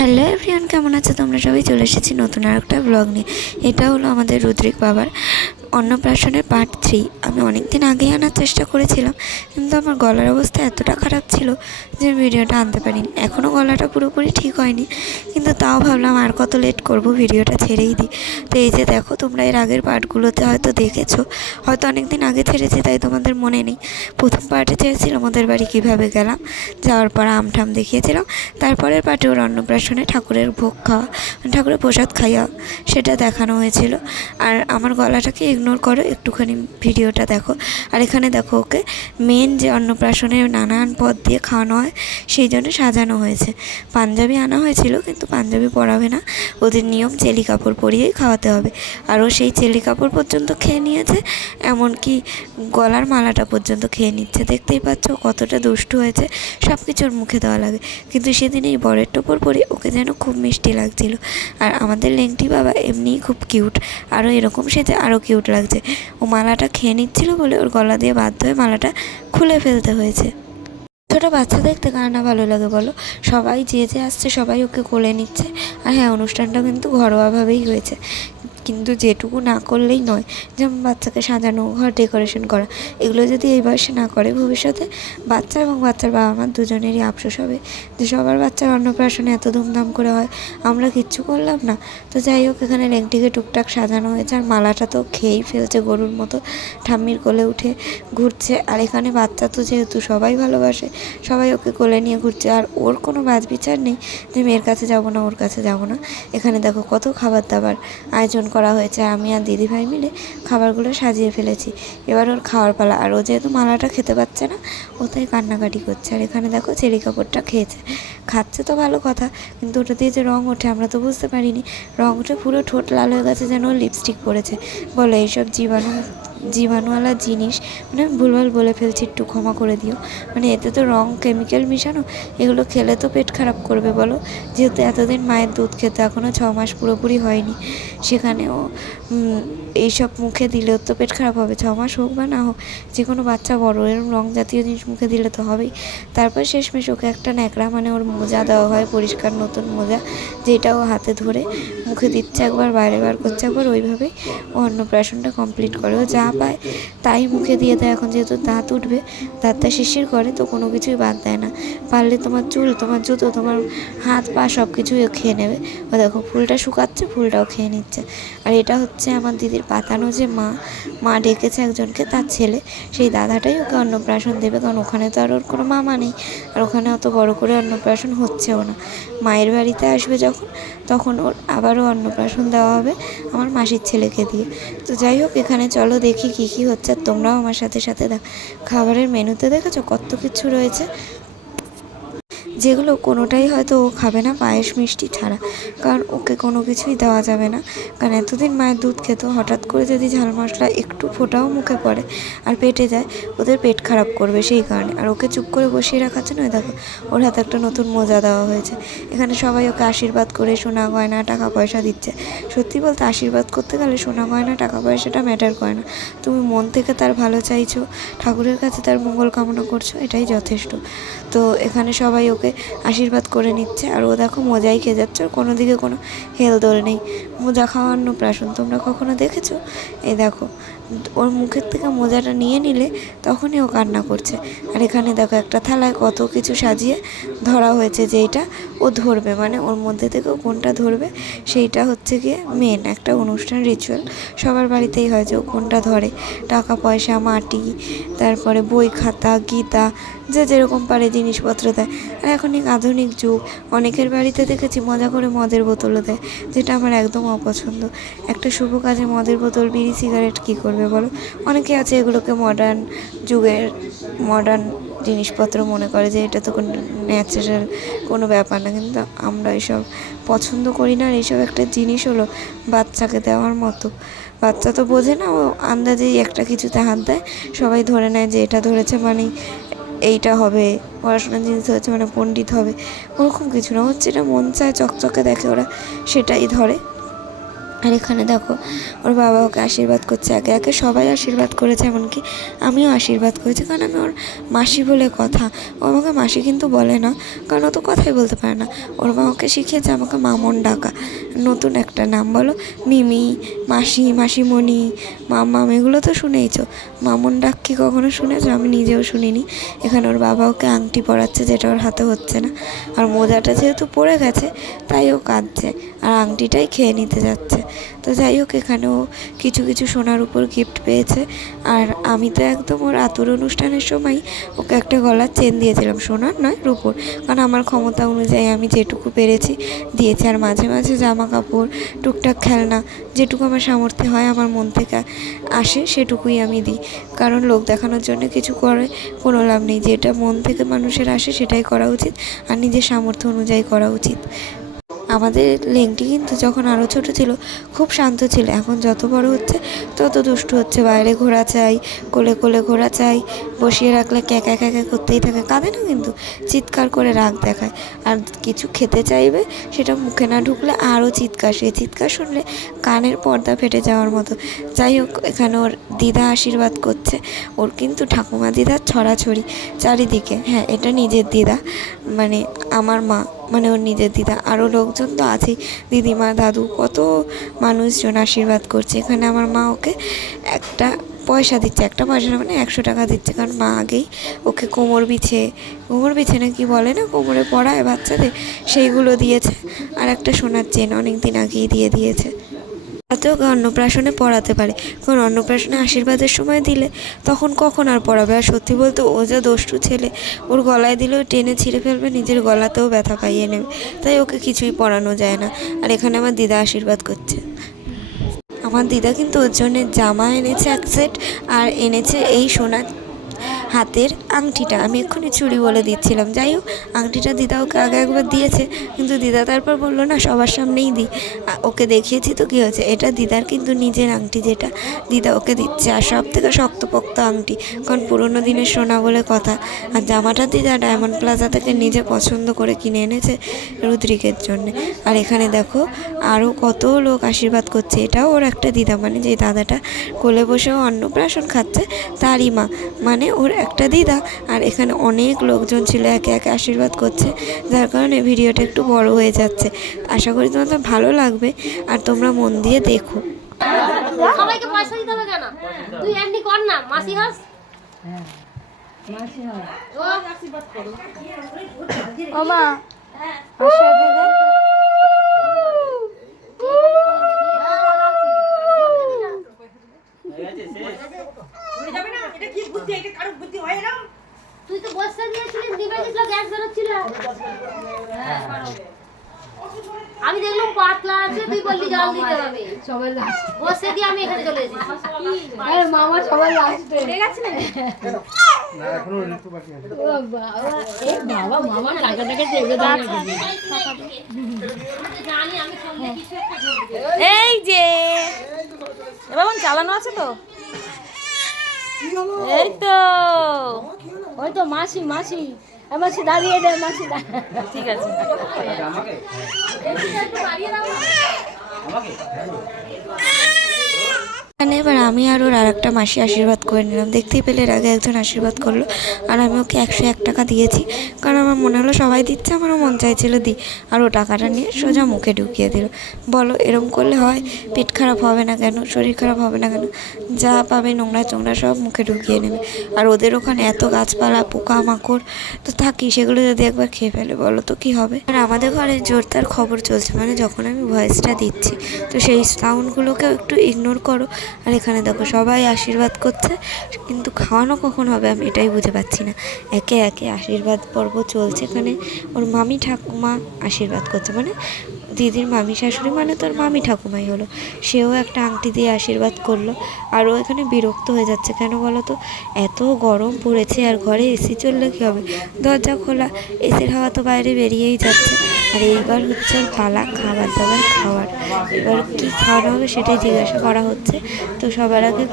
Hello everyone, কেমন আছো তোমরা সবাই? চলে এসেছি নতুন আর একটা ব্লগ নিয়ে। এটা হলো আমাদের রুদ্রিক বাবার অন্নপ্রাশনের পার্ট 3। আমি অনেক দিন আগেই আনার চেষ্টা করেছিলাম, কিন্তু আমার গলার অবস্থা এতটা খারাপ ছিল যে ভিডিওটা আনতে পারিনি। এখনও গলাটা পুরোপুরি ঠিক হয়নি, কিন্তু তাও ভাবলাম আর কত লেট করব, ভিডিওটা ছেড়েই দিই। তো এই যে দেখো, তোমরা এর আগের পার্টগুলোতে হয়তো দেখেছো, হয়তো অনেক দিন আগে ছেড়েছি তাই তোমাদের মনে নেই। প্রথম পার্টে ছেড়েছিলাম ওদের বাড়ি কীভাবে গেলাম, যাওয়ার পর আমঠাম দেখিয়েছিলাম। তারপরের পার্টে ওর অন্নপ্রাশনে ঠাকুরের ভোগ খাওয়া, ঠাকুরের প্রসাদ খাইয়া, সেটা দেখানো হয়েছিল। আর আমার গলাটাকে ইগনোর করো, একটুখানি ভিডিওটা দেখো। আর এখানে দেখো, ওকে মেন যে অন্নপ্রাশনের নানান পদ দিয়ে খাওয়ানো হয় সেই জন্য সাজানো হয়েছে। পাঞ্জাবি আনা হয়েছিল, কিন্তু পাঞ্জাবি পরাবে না, ওদের নিয়ম চেলি কাপড় পরিয়েই খাওয়াতে হবে। আর ও সেই চেলি কাপড় পর্যন্ত খেয়ে নিয়েছে, এমনকি গলার মালাটা পর্যন্ত খেয়ে নিচ্ছে। দেখতেই পাচ্ছ কতটা দুষ্টু হয়েছে, সব কিছুর মুখে দেওয়া লাগে। কিন্তু সেদিন এই বরের টোপর পরে ওকে যেন খুব মিষ্টি লাগছিল। আর আমাদের লেংটি বাবা এমনিই খুব কিউট, আরও এরকম সেজে আরও কিউট লাগছে। ও মালাটা খেয়ে নিচ্ছিল বলে ওর গলা দিয়ে বাধ্য হয়ে মালাটা খুলে ফেলতে হয়েছে। ছোটো বাচ্চা দেখতে কার না ভালো লাগে বলো? সবাই যে যে আসছে সবাই ওকে কোলে নিচ্ছে। আর হ্যাঁ, অনুষ্ঠানটা কিন্তু ঘরোয়াভাবেই হয়েছে, কিন্তু যেটুকু না করলেই নয়। যেমন বাচ্চাকে সাজানো, ঘর ডেকোরেশন করা, এগুলো যদি এই বয়সে না করে, ভবিষ্যতে বাচ্চা এবং বাচ্চার বাবা মা দুজনেরই আফসোস হবে যে সবার বাচ্চার অন্নপ্রাশনে এত ধুমধাম করে হয়, আমরা কিচ্ছু করলাম না। তো যাই হোক, এখানে লেংটিকে টুকটাক সাজানো হয়েছে। আর মালাটা তো খেয়েই ফেলছে গরুর মতো, ঠাম্মির কোলে উঠে ঘুরছে। আর এখানে বাচ্চা তো যেহেতু সবাই ভালোবাসে, সবাই ওকে কোলে নিয়ে ঘুরছে। আর ওর কোনো বাজ বিচার নেই যে মেয়ের কাছে যাবো না, ওর কাছে যাবো না। এখানে দেখো কত খাবার দাবার আয়োজন করা হয়েছে। আমি আর দিদিভাই মিলে খাবারগুলো সাজিয়ে ফেলেছি। এবার ওর খাওয়ার পালা। আর ও যেহেতু মালাটা খেতে পারছে না, ও তাই কান্নাকাটি করছে। আর এখানে দেখো চেরি কাপড়টা খেয়েছে, খাচ্ছে তো ভালো কথা, কিন্তু ওটা দিয়ে যে রঙ ওঠে আমরা তো বুঝতে পারিনি। রঙ উঠে পুরো ঠোঁট লাল হয়ে গেছে, যেন লিপস্টিক পরেছে। বলো, এইসব জীবাণুওয়ালা জিনিস, মানে আমি ভুলভাল বলে ফেলছি, একটু ক্ষমা করে দিও। মানে এতে তো রং কেমিক্যাল মিশানো, এগুলো খেলে তো পেট খারাপ করবে বলো। যেহেতু এতদিন মায়ের দুধ খেতে, এখনও 6 মাস পুরোপুরি হয়নি, সেখানেও এইসব মুখে দিলেও তো পেট খারাপ হবে। 6 মাস হোক বা না হোক, যে কোনো বাচ্চা বড় এরকম রং জাতীয় জিনিস মুখে দিলে তো হবেই। তারপর শেষমেশ ওকে একটা ন্যাকড়া, মানে ওর মোজা দেওয়া হয়, পরিষ্কার নতুন মোজা, যেটা ও হাতে ধরে মুখে দিচ্ছে একবার, বাইরে বার করছে একবার, ওইভাবেই ও অন্নপ্রাশনটা কমপ্লিট করে। ও যা পায় তাই মুখে দিয়ে দেয়। এখন যেহেতু দাঁত উঠবে, দাঁতটা শিরশির করে, তো কোনো কিছুই বাদ দেয় না। পারলে তোমার চুল, তোমার জুতো, তোমার হাত পা সব কিছুই ও খেয়ে নেবে। ও দেখো ফুলটা শুকাচ্ছে, ফুলটাও খেয়ে নিচ্ছে। আর এটা হচ্ছে আমার দিদির পাতানো যে মা ডেকেছে একজনকে, তার ছেলে, সেই দাদাটাই ওকে অন্নপ্রাশন দেবে। কারণ ওখানে তো আর ওর কোনো মামা নেই, আর ওখানে অত বড় করে অন্নপ্রাশন হচ্ছেও না। মায়ের বাড়িতে আসবে যখন, তখন ওর আবারও অন্নপ্রাশন দেওয়া হবে আমার মাসির ছেলেকে দিয়ে। তো যাই হোক, এখানে চলো দেখি কী কী হচ্ছে। আর তোমরাও আমার সাথে সাথে খাবারের মেনুতে দেখেছো কত কিছু রয়েছে, যেগুলো কোনোটাই হয়তো ও খাবে না, পায়েস মিষ্টি ছাড়া। কারণ ওকে কোনো কিছুই দেওয়া যাবে না, কারণ এতদিন মায়ের দুধ খেত, হঠাৎ করে যদি ঝাল মশলা একটু ফোটাও মুখে পড়ে আর পেটে যায়, ওদের পেট খারাপ করবে, সেই কারণে। আর ওকে চুপ করে বসিয়ে রাখার জন্য দেখো ওর হাতে একটা নতুন মোজা দেওয়া হয়েছে। এখানে সবাই ওকে আশীর্বাদ করে সোনা গয়না টাকা পয়সা দিচ্ছে। সত্যি বলতে, আশীর্বাদ করতে গেলে সোনা গয়না টাকা পয়সাটা ম্যাটার করে না, তুমি মন থেকে তার ভালো চাইছো, ঠাকুরের কাছে তার মঙ্গল কামনা করছো, এটাই যথেষ্ট। তো এখানে সবাই ওকে আশীর্বাদ করে নিচ্ছে। আর ও দেখো মোজাই খেয়ে যাচ্ছে, ওর কোনো দিকে কোনো হেলদোল নেই। মোজা খাওয়া অন্নপ্রাশন তোমরা কখনো দেখেছো? এই দেখো, ওর মুখের থেকে মোজাটা নিয়ে নিলে তখনই ও কান্না করছে। আর এখানে দেখো একটা থালায় কত কিছু সাজিয়ে ধরা হয়েছে, যে এইটা ও ধরবে, মানে ওর মধ্যে থেকে কোনটা ধরবে সেইটা হচ্ছে গিয়ে মেন একটা অনুষ্ঠান, রিচুয়াল সবার বাড়িতেই হয় যে ও কোনটা ধরে। টাকা পয়সা, মাটি, তারপরে বই খাতা, গীতা, যে যেরকম পারে জিনিসপত্র দেয়। আর এখন আধুনিক যুগ, অনেকের বাড়িতে দেখেছি মজা করে মদের বোতলও দেয়, যেটা আমার একদম অপছন্দ। একটা শুভ কাজে মদের বোতল, বিড়ি, সিগারেট কী করবে বলো? অনেকে আছে এগুলোকে মডার্ন যুগের মডার্ন জিনিসপত্র মনে করে, যে এটা তো কোনো ন্যাচারাল কোনো ব্যাপার না, কিন্তু আমরা এসব পছন্দ করি না। আর এইসব একটা জিনিস হলো বাচ্চাকে দেওয়ার মতো, বাচ্চা তো বোঝে না, ও আন্দাজেই একটা কিছুতে হাত দেয়, সবাই ধরে নেয় যে এটা ধরেছে মানে এইটা হবে, পড়াশোনার জিনিস হচ্ছে মানে পণ্ডিত হবে। ওরকম কিছু না, হচ্ছে এটা মন চায়, চকচকে দেখে ওরা, সেটাই ধরে। আর এখানে দেখো ওর বাবা ওকে আশীর্বাদ করছে, একে একে সবাই আশীর্বাদ করেছে, এমনকি আমিও আশীর্বাদ করেছি, কারণ আমি ওর মাসি বলে কথা। ও আমাকে মাসি কিন্তু বলে না, কারণ ও তো কথাই বলতে পারে না। ওর মা ওকে শিখিয়েছে আমাকে মামন ডাকা, নতুন একটা নাম বলো, মিমি, মাসি, মাসিমণি, মামাম, এগুলো তো শুনেইছো। মামন ডাক কি কখনো শুনেছো? আমি নিজেও শুনিনি। এখানে ওর বাবা ওকে আংটি পরাচ্ছে, যেটা ওর হাতে হচ্ছে না, আর মোজাটা যেহেতু পড়ে গেছে তাই ও কাঁদছে, আর আংটিটাই খেয়ে নিতে যাচ্ছে। তো যাই হোক, এখানেও কিছু কিছু সোনার উপর গিফট পেয়েছে। আর আমি তো একদম ওর আতুর অনুষ্ঠানের সময় ওকে একটা গলার চেন দিয়েছিলাম, সোনার নয়, রূপোর, কারণ আমার ক্ষমতা অনুযায়ী আমি যেটুকু পেরেছি দিয়েছি। আর মাঝে মাঝে জামা কাপড়, টুকটাক খেলনা, যেটুকু আমার সামর্থ্য হয়, আমার মন থেকে আসে সেটুকুই আমি দিই, কারণ লোক দেখানোর জন্য কিছু করে কোনো লাভ নেই। যেটা মন থেকে মানুষের আসে সেটাই করা উচিত, আর নিজের সামর্থ্য অনুযায়ী করা উচিত। আমাদের লেংটি কিন্তু যখন আরও ছোটো ছিল খুব শান্ত ছিল, এখন যত বড় হচ্ছে তত দুষ্টু হচ্ছে। বাইরে ঘোরা চাই, কোলে কোলে ঘোরা চাই, বসিয়ে রাখলে ক্যাঁকা ক্যাঁকা করতেই থাকে, কাঁদে না কিন্তু, চিৎকার করে রাগ দেখায়। আর কিছু খেতে চাইবে, সেটা মুখে না ঢুকলে আরও চিৎকার, সে চিৎকার শুনলে কানের পর্দা ফেটে যাওয়ার মতো। যাই হোক, এখানে ওর দিদা আশীর্বাদ করছে। ওর কিন্তু ঠাকুমা দিদার ছড়াছড়ি চারিদিকে। হ্যাঁ, এটা নিজের দিদা, মানে আমার মা, মানে ওর নিজের দিদা। আরও লোকজন তো আছেই, দিদিমা, দাদু, কত মানুষজন আশীর্বাদ করছে। এখানে আমার মা ওকে একটা পয়সা দিচ্ছে, একটা পয়সা না, মানে 100 টাকা দিচ্ছে, কারণ মা আগেই ওকে কোমর বিছে না কি বলে না, কোমরে পড়ায় বাচ্চাদের, সেইগুলো দিয়েছে। আর একটা সোনার চেন অনেক দিন আগেই দিয়ে দিয়েছে, যাতে ওকে অন্নপ্রাশনে পড়াতে পারে, কারণ অন্নপ্রাশনে আশীর্বাদের সময় দিলে তখন কখন আর পড়াবে। আর সত্যি বলতে ও যা দুষ্টু ছেলে, ওর গলায় দিলেও টেনে ছিঁড়ে ফেলবে, নিজের গলাতেও ব্যথা পাইয়ে নেবে, তাই ওকে কিছুই পড়ানো যায় না। আর এখানে আমার দিদা আশীর্বাদ করছে। আমার দিদা কিন্তু ওর জন্য জামা এনেছে এক সেট, আর এনেছে এই সোনার হাতের আংটিটা। আমি এক্ষুনি চুড়ি বলে দিচ্ছিলাম। যাই হোক, আংটিটা দিদা ওকে আগে একবার দিয়েছে, কিন্তু দিদা তারপর বললো না সবার সামনেই দিই, ওকে দেখিয়েছি তো কী হয়েছে। এটা দিদার কিন্তু নিজের আংটি, যেটা দিদা ওকে দিচ্ছে, আর সব থেকে শক্তপোক্ত আংটি, কারণ পুরোনো দিনের সোনা বলে কথা। আর জামাটা দিদা ডায়মন্ড প্লাজা থেকে নিজে পছন্দ করে কিনে এনেছে রুদ্রিকের জন্যে। আর এখানে দেখো আরও কত লোক আশীর্বাদ করছে। এটাও ওর একটা দিদা, মানে যে দাদাটা কোলে বসেও অন্নপ্রাশন খাচ্ছে তারই মা, মানে ওর একটা দিদা। আর এখানে অনেক লোকজন ছিল, একে একে আশীর্বাদ করছে, যার কারণে ভিডিওটা একটু বড় হয়ে যাচ্ছে। আশা করি তোমাদের ভালো লাগবে, আর তোমরা মন দিয়ে দেখো। সবাইকে পয়সা দিতে হবে কেন? তুই এমনি কর না, মাসি হাস। ও মা, তুই তো বসে দিয়েছিলিস, দিবে দিছিল, গ্যাস বেরোচ্ছিল। আমি দেখলাম পাতলা আছে, তুই বললি জল দিতে হবে। সবাই লাস্ট, বসে দিয়ে আমি এখানে চলে এসেছি। আরে মামা সবাই লাস্টে ঠিক আছে না? না, এখনো একটু বাকি আছে। ও বাবা, এ বাবা, মামা টাকা টাকা চেয়ে দাঁড়িয়ে জানি আমি সঙ্গে কিছু একটা করব। এই যে এবার চালানো আছে তো, এই তো, ওই তো মাসি, মাসি, মাসি দাঁড়িয়ে দে, মাসি ঠিক আছে। এখানে এবার আমি আর ওর আরেকটা মাসি আশীর্বাদ করে নিলাম। দেখতেই পেলে এর আগে একজন আশীর্বাদ করলো, আর আমি ওকে 101 টাকা দিয়েছি, কারণ আমার মনে হলো সবাই দিচ্ছে, আমারও মন চাইছিল দিই। আর ও টাকাটা নিয়ে সোজা মুখে ঢুকিয়ে দিল। বলো এরম করলে হয়? পেট খারাপ হবে না কেন, শরীর খারাপ হবে না কেন? যা পাবে নোংরা চোংরা সব মুখে ঢুকিয়ে নেবে। আর ওদের ওখানে এত গাছপালা, পোকামাকড় তো থাকি, সেগুলো যদি একবার খেয়ে ফেলে বলো তো কী হবে। আর আমাদের ঘরে জোরদার খবর চলছে, মানে যখন আমি ভয়েসটা দিচ্ছি, তো সেই সাউন্ডগুলোকেও একটু ইগনোর করো। আর এখানে দেখো সবাই আশীর্বাদ করছে, কিন্তু খাওয়ানো কখন হবে আমি এটাই বুঝে পাচ্ছি না। একে একে আশীর্বাদ পর্ব চলছে। এখানে ওর মামি ঠাকুমা আশীর্বাদ করছে, মানে দিদির মামি শাশুড়ি, মানে তোর মামি ঠাকুমাই হলো, সেও একটা আংটি দিয়ে আশীর্বাদ করলো। আর ও এখানে বিরক্ত হয়ে যাচ্ছে, কেন বলো তো? এত গরম পড়েছে, আর ঘরে এসি চললে কী হবে, দরজা খোলা, এসির হাওয়া তো বাইরে বেরিয়েই যাচ্ছে। আর এইবার হচ্ছে ওর পালা খাবার দাবার খাওয়ার। এবার কী খাওয়ানো হবে সেটাই জিজ্ঞাসা করা হচ্ছে। তো সবার আগে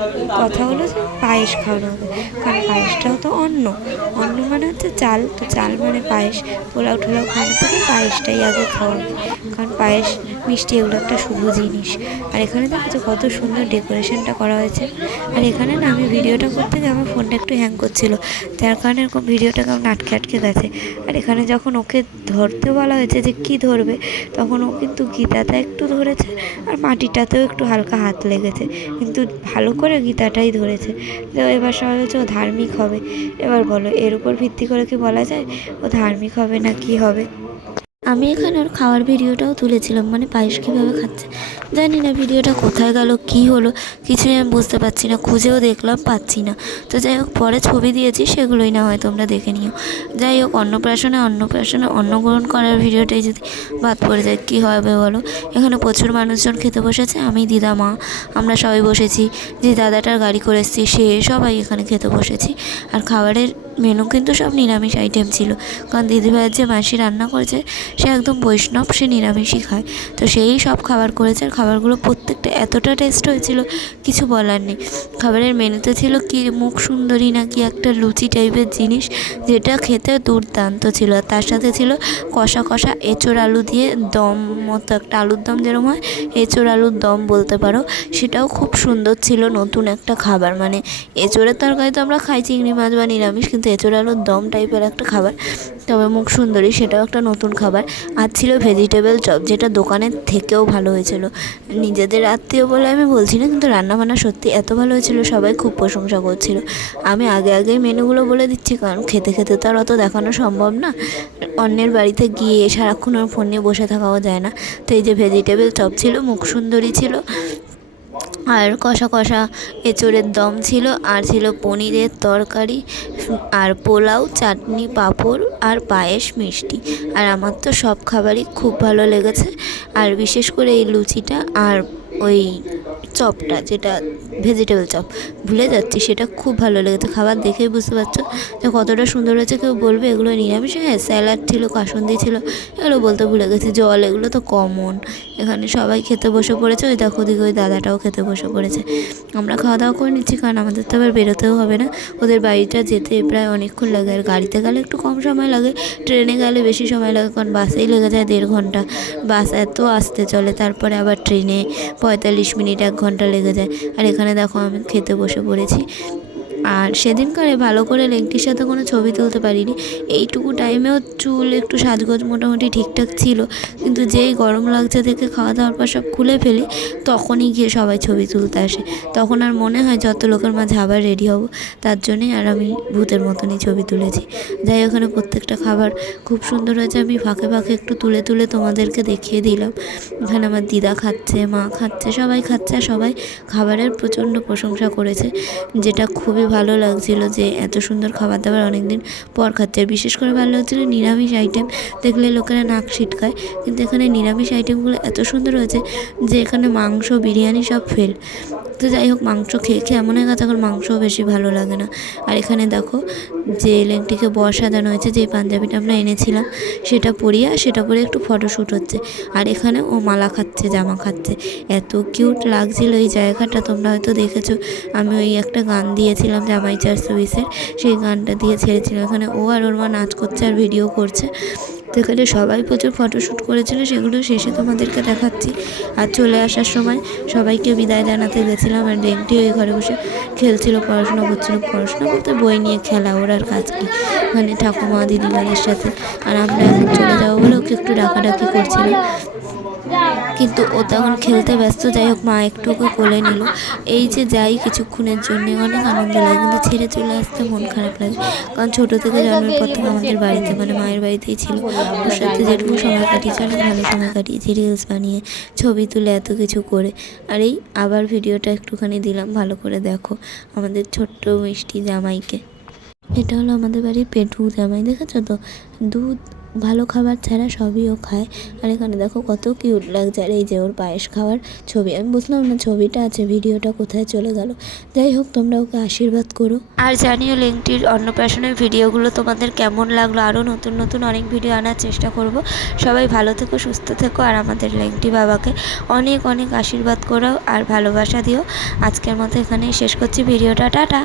কথা হলো যে পায়েস খাওয়ানো হবে, কারণ পায়েসটাও তো অন্ন মানে হচ্ছে চাল, তো চাল মানে পায়েস। পোলাও টোলাও খাওয়ানো থেকে পায়েসটাই আগে খাওয়াবে, কারণ পায়েস মিষ্টি এগুলো একটা শুভ জিনিস। আর এখানে দেখো কত সুন্দর ডেকোরেশনটা করা হয়েছে। আর এখানে না আমি ভিডিওটা করতে গিয়ে আমার ফোনটা একটু হ্যাং করছিল, যার কারণে এরকম ভিডিওটা কেমন আটকে গেছে। আর এখানে যখন ওকে ধরতে বলা হয়েছে যে কী ধরবে, তখন ও কিন্তু গীতাটা একটু ধরেছে আর মাটিটাতেও একটু হালকা হাত লেগেছে, কিন্তু ভালো করে গীতাটাই ধরেছে। তো এবার সবাই হচ্ছে ও ধার্মিক হবে। এবার বলো এর উপর ভিত্তি করে কি বলা যায় ও ধার্মিক হবে না কি হবে? আমি এখানে ওর খাওয়ার ভিডিওটাও তুলেছিলাম, মানে পায়েস কীভাবে খাচ্ছে। জানি না ভিডিওটা কোথায় গেল, কি হলো কিছুই আমি বুঝতে পারছি না, খুঁজেও দেখলাম পাচ্ছি না। তো যাই হোক পরে ছবি দিয়েছি, সেগুলোই না হয় তোমরা দেখে নিও। যাই হোক অন্নপ্রাশনে অন্ন গ্রহণ করার ভিডিওটাই যদি বাদ পড়ে যায় কী হবে বলো? এখানে প্রচুর মানুষজন খেতে বসেছে, আমি দিদা মা আমরা সবাই বসেছি। যে দাদাটার গাড়ি করে এসেছি সে সবাই এখানে খেতে বসেছি। আর খাবারের মেনু কিন্তু সব নিরামিষ আইটেম ছিল, কারণ দিদিভাইয়ের যে মাসি রান্না করেছে সে একদম বৈষ্ণব, সে নিরামিষই খায়। তো সেই সব খাবার করেছে, আর খাবারগুলো প্রত্যেকটা এতটা টেস্ট হয়েছিল কিছু বলার নেই। খাবারের মেনুতে ছিল কি মুখ সুন্দরী নাকি একটা লুচি টাইপের জিনিস, যেটা খেতে দুর্দান্ত ছিল। আর তার সাথে ছিল কষা কষা এঁচোড় আলু দিয়ে দম মতো একটা, আলুর দম যেরকম হয় এঁচোড় আলুর দম বলতে পারো, সেটাও খুব সুন্দর ছিল। নতুন একটা খাবার, মানে এঁচোড়ের তরকারি তো আমরা খাই চিংড়ি মাছ বা নিরামিষ, কিন্তু এঁচোড় আলুর দম টাইপের একটা খাবার, তবে মুখ সুন্দরী সেটাও একটা নতুন খাবার। আর ছিল ভেজিটেবল চপ, যেটা দোকানের থেকেও ভালো হয়েছিল। নিজেদের আত্মীয় বলে আমি বলছি না, কিন্তু রান্নাবান্না সত্যি এত ভালো হয়েছিল, সবাই খুব প্রশংসা করছিল। আমি আগেই মেনুগুলো বলে দিচ্ছি, কারণ খেতে তো আর অত দেখানো সম্ভব না। অন্যের বাড়িতে গিয়ে সারাক্ষণ ওর ফোন নিয়ে বসে থাকাও যায় না। তো এই যে ভেজিটেবল চপ ছিল, মুখ সুন্দরী ছিল, আর কষা কষা এঁচোড়ের দম ছিল, আর ছিল পনিরের তরকারি, আর পোলাও, চাটনি, পাঁপড়, আর পায়েস, মিষ্টি। আর আমার তো সব খাবারই খুব ভালো লেগেছে, আর বিশেষ করে এই লুচিটা আর ওই চপটা, যেটা ভেজিটেবল চপ ভুলে যাচ্ছি, সেটা খুব ভালো লেগেছে। খাবার দেখেই বুঝতে পারছো যে কতটা সুন্দর হয়েছে। কেউ বলবে এগুলো নিরামিষ, হ্যাঁ স্যালাড ছিল, কাসুন্দি ছিল, এগুলো বলতে ভুলে গেছি। জল এগুলো তো কমন। এখানে সবাই খেতে বসে পড়েছে, ওই দেখো দিকে ওই দাদাটাও খেতে বসে পড়েছে। আমরা খাওয়া দাওয়া করে নিচ্ছি, কারণ আমাদের তো আবার বেরোতেও হবে না। ওদের বাড়িটা যেতে প্রায় অনেকক্ষণ লাগে, আর গাড়িতে গেলে একটু কম সময় লাগে, ট্রেনে গেলে বেশি সময় লাগে, কারণ বাসেই লেগে যায় 1.5 ঘন্টা। বাস এত আসতে চলে, তারপরে আবার ট্রেনে 45 মিনিট 1 ঘন্টা লেগে যায়। আর এখানে দেখো আমি খেতে বসে পড়েছি। আর সেদিনকারে ভালো করে লেংটির সাথে কোনো ছবি তুলতে পারিনি। এইটুকু টাইমেও চুল একটু সাজগোজ মোটামুটি ঠিকঠাক ছিল, কিন্তু যেই গরম লাগছে দেখে খাওয়া দাওয়ার পর সব খুলে ফেলি, তখনই গিয়ে সবাই ছবি তুলতে আসে। তখন আর মনে হয় যত লোকের মাঝে আবার রেডি হব, তার জন্যই আর আমি ভূতের মতনই ছবি তুলেছি। যাই ওখানে প্রত্যেকটা খাবার খুব সুন্দর হয়েছে। আমি ফাঁকে একটু তুলে তোমাদেরকে দেখিয়ে দিলাম। এখানে আমার দিদা খাচ্ছে, মা খাচ্ছে, সবাই খাচ্ছে, আর সবাই খাবারের প্রচণ্ড প্রশংসা করেছে, যেটা খুবই ভালো লাগছিল যে এত সুন্দর খাবার দাবার অনেকদিন পর খাচ্ছে। আর বিশেষ করে ভালো লাগছিলো নিরামিষ আইটেম দেখলে লোকেরা নাক ছিটকায়, কিন্তু এখানে নিরামিষ আইটেমগুলো এত সুন্দর হয়েছে যে এখানে মাংস, বিরিয়ানি সব ফেল। তো যাই হোক মাংস খেয়ে এমন হয়ে গেছে এখন মাংসও বেশি ভালো লাগে না। আর এখানে দেখো যে লেংটিকে বর সাজানো হয়েছে, যে পাঞ্জাবিটা আমরা এনেছিলাম সেটা পরে একটু ফটোশ্যুট হচ্ছে। আর এখানে ও মালা খাচ্ছে, জামা খাচ্ছে, এত কিউট লাগছিল এই জায়গাটা। তোমরা হয়তো দেখেছো, আমি ওই একটা গান দিয়েছিলাম জামাই চার সুইসের, সেই গানটা দিয়ে ছেড়েছিলাম। এখানে ও আর ওর মা নাচ করছে আর ভিডিও করছে। তো এখানে সবাই প্রচুর ফটোশ্যুট করেছিল, সেগুলো শেষে তোমাদেরকে দেখাচ্ছি। আর চলে আসার সময় সবাইকে বিদায় জানাতে গেছিলাম, আর লেংটি ওই ঘরে বসে খেলছিল, পড়াশোনা বলতে বই নিয়ে খেলা, ওর আর কাজ কি, মানে ঠাকুমা দিদিমাদের সাথে। আর আমরা এখন চলে যাবো বলে ওকে একটু ডাকাডাকি করছিলাম, কিন্তু ও তখন খেলতে ব্যস্ত। যাই হোক মা একটু ওকে কোলে নিল। এই যে যাই কিছুক্ষণের জন্য অনেক আনন্দ লাগে, কিন্তু ছেড়ে চলে আসতে মন খারাপ লাগে, কারণ ছোটো থেকে জন্মের পর থেকে আমাদের বাড়িতে, মানে মায়ের বাড়িতেই ছিল। ওর সাথে যেটুকু সময় কাটিয়েছি অনেক ভালো সময় কাটিয়েছি, রিলস বানিয়ে, ছবি তুলে, এত কিছু করে। আর এই আবার ভিডিওটা একটুখানি দিলাম, ভালো করে দেখো আমাদের ছোট্ট মিষ্টি জামাইকে। এটা হলো আমাদের বাড়ির পেটু জামাই, দেখেছো তো? দুধ ভালো খাবার ছাড়া সবই ও খায়। আর এখানে দেখো কত কিউট লাগছে, আর এই যে ওর পায়েস খাওয়ার ছবি। আমি বুঝলাম না ছবিটা আছে, ভিডিওটা কোথায় চলে গেল। যাই হোক, তোমরা ওকে আশীর্বাদ করো। আর জানিও লেংটির অন্নপ্রাশনের ভিডিওগুলো তোমাদের কেমন লাগলো। আরও নতুন নতুন অনেক ভিডিও আনার চেষ্টা করব। সবাই ভালো থেকো, সুস্থ থেকো, আর আমাদের লেংটি বাবাকে অনেক অনেক আশীর্বাদ করো আর ভালোবাসা দিও। আজকের মতো এখানেই শেষ করছি ভিডিওটা। টাটা।